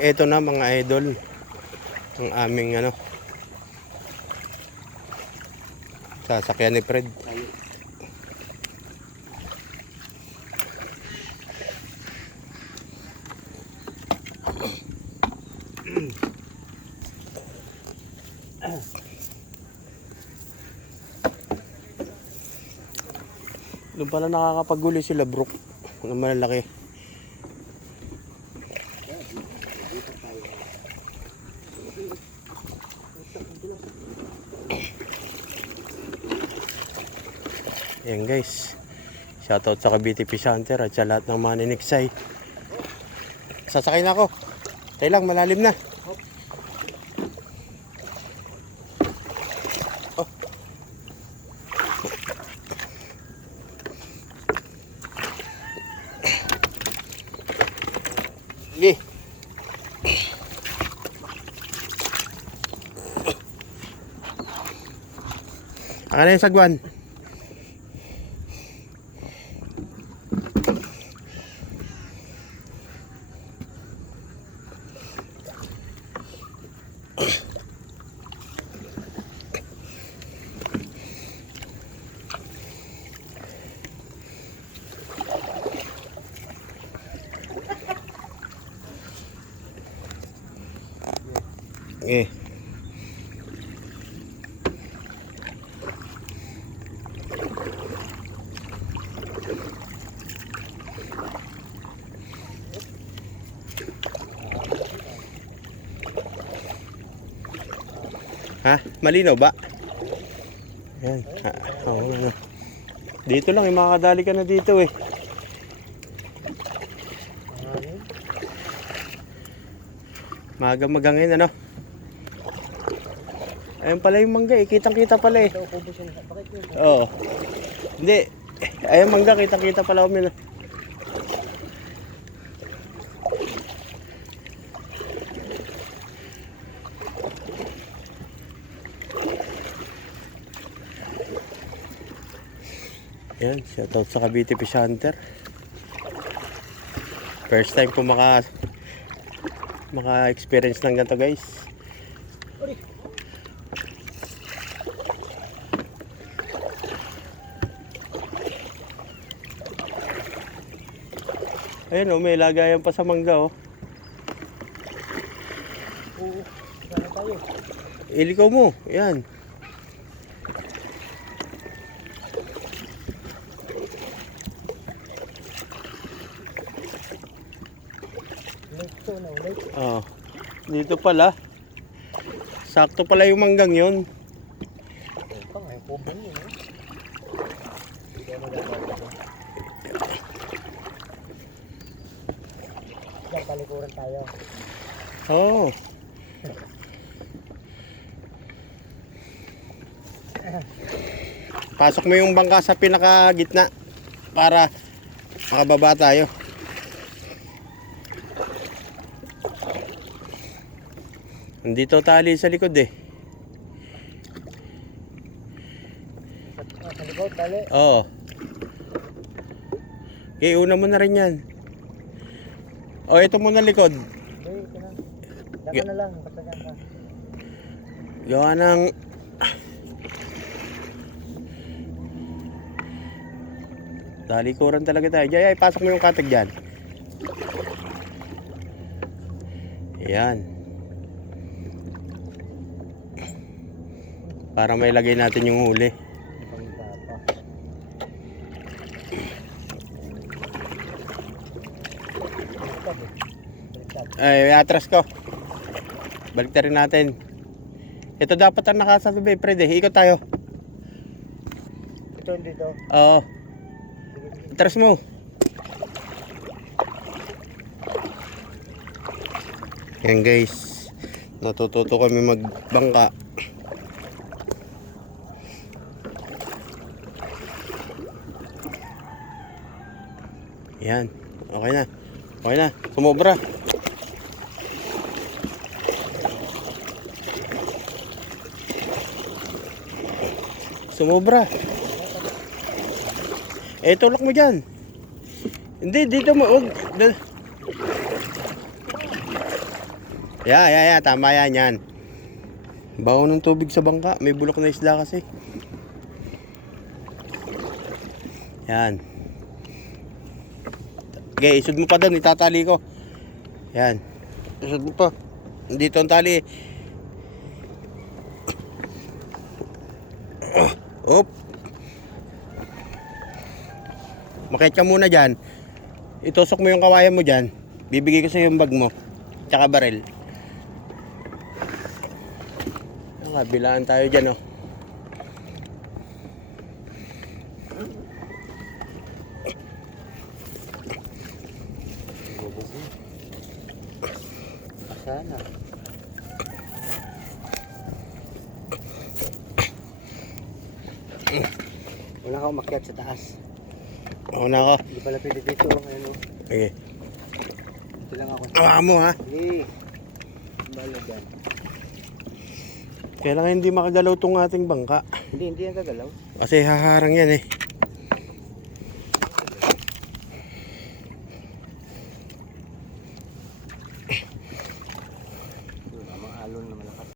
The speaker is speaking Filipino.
Ito na mga idol, ang aming sasakyan ni Fred. Doon pala nakakapaguli sila Brook na malalaki. Ayan guys, shoutout sa Cavite Fish Hunter at sa lahat ng mga niniksay. Sasakay na ako. Tayo lang, malalim na. Oh. Sige. Akan na yung sagwan. Eh. Ha? Malinaw ba? Yan. Oo, dito lang, makakadali ka na dito eh. Maga-maga ngayon, Ayun pala yung mangga eh, kitang-kita pala eh. Oo. Hindi. Ayun mangga, kitang-kita pala umin. Yan, shoutout sa Cavite Fish Hunter. First time po maka-experience ng ganito guys. Ayun may lagayan pa sa mangga Oo, sana tayo. Ilikaw mo, yan. Dito pala. Sakto pala yung manggang yun. Palikuran tayo. Oo. Pasok mo yung bangka sa pinakagitna para makababa tayo. Nandito tali sa likod eh. Sa likod tali? Oo. Okay, una mo na rin yan. O, ito muna likod. Ito na. Daka na lang, patagan ka. Gawa ng... Talikuran talaga tayo. Jay, pasok mo yung katag dyan. Ayan. Para may lagay natin yung huli. Ay, atras ko. Balik na rin natin. Ito dapat ang nakasabi, Fred eh. Ikot tayo. Ito dito. Oo. Atras mo. Yan guys. Natututo kami magbangka. Yan. Okay na. Okay na. Sumobra. Sumobra. Tulak mo dyan. Hindi, dito mo. Tama yan. Baho ng tubig sa bangka. May bulok na isda kasi. Yan. Okay, isud mo pa doon. Itatali ko. Yan. Isud mo pa. Dito ang tali. Op. Makit ka muna dyan. Itusok mo yung kawayan mo dyan. Bibigay ko sa yung bag mo. Tsaka baril. Kabilaan tayo dyan, oh. Sana. Wala ka umakyat sa taas. Una ako. Hindi pala pwede dito. Ayan o. Okay. Dito lang ako. Awa mo, ha. Sige. Bala dyan. Kailangan hindi makagalaw tong ating bangka. Hindi yan gagalaw. Kasi haharang yan, eh.